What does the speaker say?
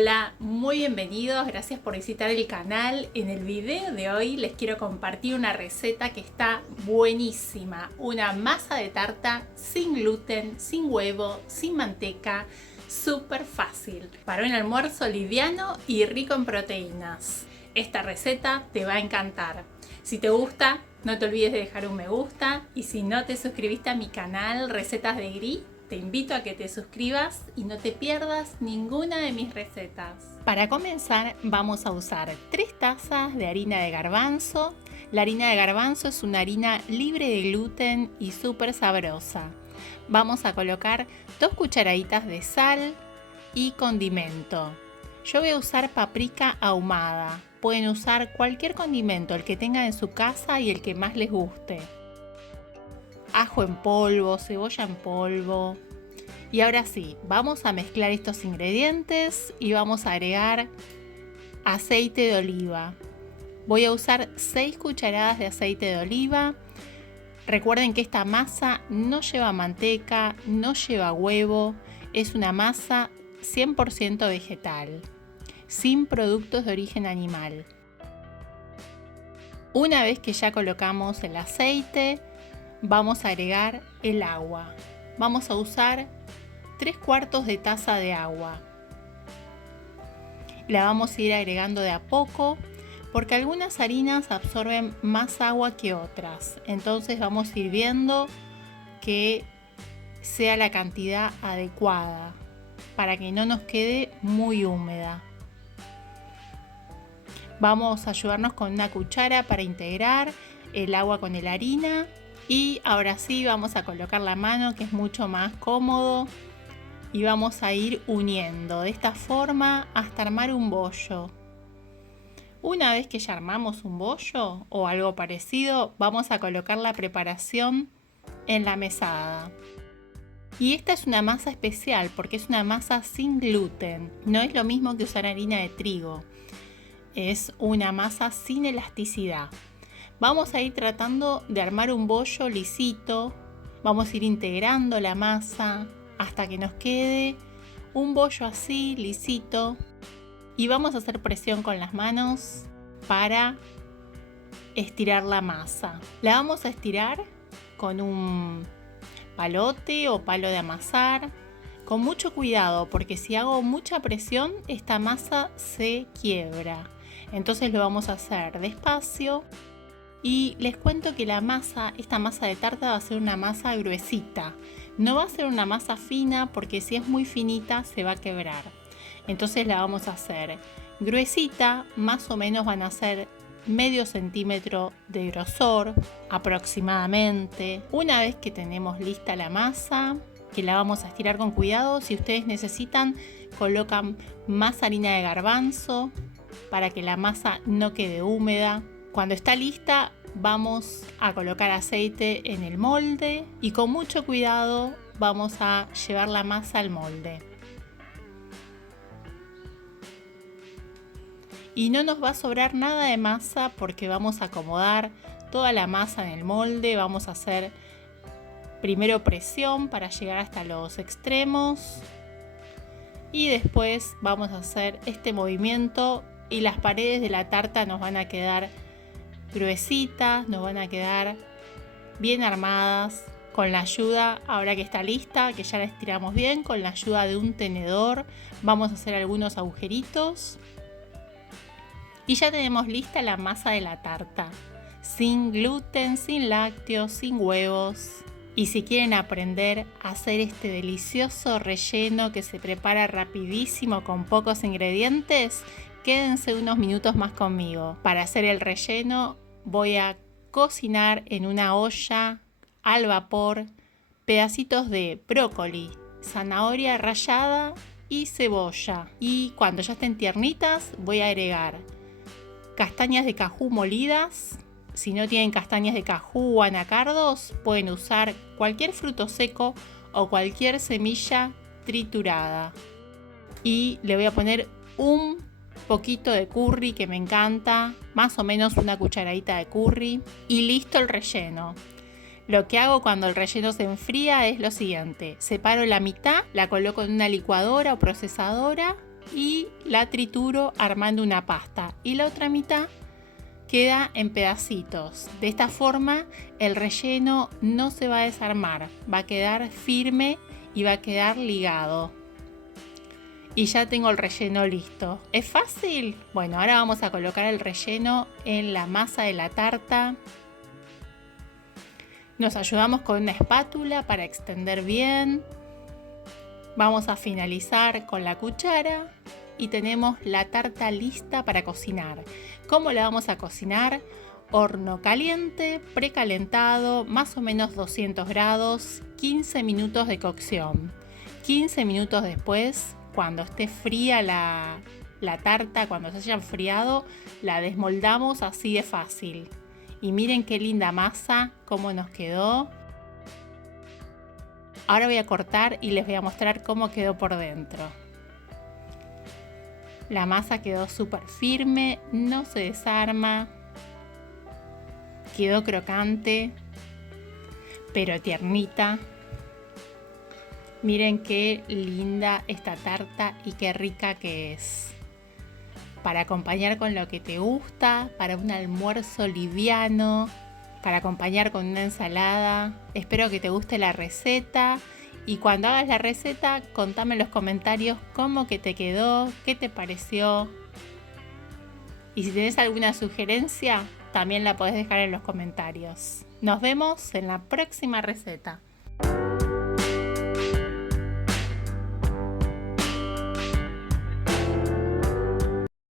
Hola, muy bienvenidos, gracias por visitar el canal. En el video de hoy les quiero compartir una receta que está buenísima. Una masa de tarta sin gluten, sin huevo, sin manteca, súper fácil. Para un almuerzo liviano y rico en proteínas. Esta receta te va a encantar. Si te gusta, no te olvides de dejar un me gusta. Y si no te suscribiste a mi canal Recetas de Gris, te invito a que te suscribas y no te pierdas ninguna de mis recetas. Para comenzar vamos a usar 3 tazas de harina de garbanzo. La harina de garbanzo es una harina libre de gluten y súper sabrosa. Vamos a colocar 2 cucharaditas de sal y condimento. Yo voy a usar paprika ahumada. Pueden usar cualquier condimento, el que tengan en su casa y el que más les guste. Ajo en polvo, cebolla en polvo. Y ahora sí, vamos a mezclar estos ingredientes y vamos a agregar aceite de oliva. Voy a usar 6 cucharadas de aceite de oliva. Recuerden que esta masa no lleva manteca, no lleva huevo, es una masa 100% vegetal, sin productos de origen animal. Una vez que ya colocamos el aceite, vamos a agregar el agua. Vamos a usar 3/4 de taza de agua. La vamos a ir agregando de a poco porque algunas harinas absorben más agua que otras. Entonces vamos a ir viendo que sea la cantidad adecuada para que no nos quede muy húmeda. Vamos a ayudarnos con una cuchara para integrar el agua con la harina. Y ahora sí vamos a colocar la mano, que es mucho más cómodo, y vamos a ir uniendo de esta forma hasta armar un bollo. Una vez que ya armamos un bollo o algo parecido, vamos a colocar la preparación en la mesada. Y esta es una masa especial porque es una masa sin gluten. No es lo mismo que usar harina de trigo. Es una masa sin elasticidad. Vamos a ir tratando de armar un bollo lisito. Vamos a ir integrando la masa hasta que nos quede un bollo así lisito. Y vamos a hacer presión con las manos para estirar la masa. La vamos a estirar con un palote o palo de amasar. Con mucho cuidado porque si hago mucha presión esta masa se quiebra. Entonces lo vamos a hacer despacio. Y les cuento que esta masa de tarta va a ser una masa gruesita. No va a ser una masa fina porque si es muy finita se va a quebrar. Entonces la vamos a hacer gruesita, más o menos van a ser medio centímetro de grosor aproximadamente. Una vez que tenemos lista la masa, que la vamos a estirar con cuidado, si ustedes necesitan colocan más harina de garbanzo para que la masa no quede húmeda. Cuando está lista vamos a colocar aceite en el molde y con mucho cuidado vamos a llevar la masa al molde. Y no nos va a sobrar nada de masa porque vamos a acomodar toda la masa en el molde. Vamos a hacer primero presión para llegar hasta los extremos y después vamos a hacer este movimiento y las paredes de la tarta nos van a quedar gruesitas, nos van a quedar bien armadas con la ayuda, ahora que está lista, que ya la estiramos bien, con la ayuda de un tenedor vamos a hacer algunos agujeritos y ya tenemos lista la masa de la tarta, sin gluten, sin lácteos, sin huevos. Y si quieren aprender a hacer este delicioso relleno que se prepara rapidísimo con pocos ingredientes, quédense unos minutos más conmigo. Para hacer el relleno voy a cocinar en una olla al vapor pedacitos de brócoli, zanahoria rallada y cebolla. Y cuando ya estén tiernitas voy a agregar castañas de cajú molidas. Si no tienen castañas de cajú o anacardos, pueden usar cualquier fruto seco o cualquier semilla triturada. Y le voy a poner un poquito de curry que me encanta, más o menos una cucharadita de curry y listo el relleno. Lo que hago cuando el relleno se enfría es lo siguiente: separo la mitad, la coloco en una licuadora o procesadora y la trituro armando una pasta. Y la otra mitad queda en pedacitos. De esta forma el relleno no se va a desarmar, va a quedar firme y va a quedar ligado. Y ya tengo el relleno listo. ¿Es fácil? Bueno, ahora vamos a colocar el relleno en la masa de la tarta. Nos ayudamos con una espátula para extender bien. Vamos a finalizar con la cuchara y tenemos la tarta lista para cocinar. ¿Cómo la vamos a cocinar? Horno caliente, precalentado, más o menos 200 grados, 15 minutos de cocción. 15 minutos después, cuando esté fría la tarta, cuando se haya enfriado, la desmoldamos así de fácil. Y miren qué linda masa, cómo nos quedó. Ahora voy a cortar y les voy a mostrar cómo quedó por dentro. La masa quedó súper firme, no se desarma. Quedó crocante, pero tiernita. Miren qué linda esta tarta y qué rica que es. Para acompañar con lo que te gusta, para un almuerzo liviano, para acompañar con una ensalada. Espero que te guste la receta y cuando hagas la receta contame en los comentarios cómo que te quedó, qué te pareció. Y si tenés alguna sugerencia, también la podés dejar en los comentarios. Nos vemos en la próxima receta.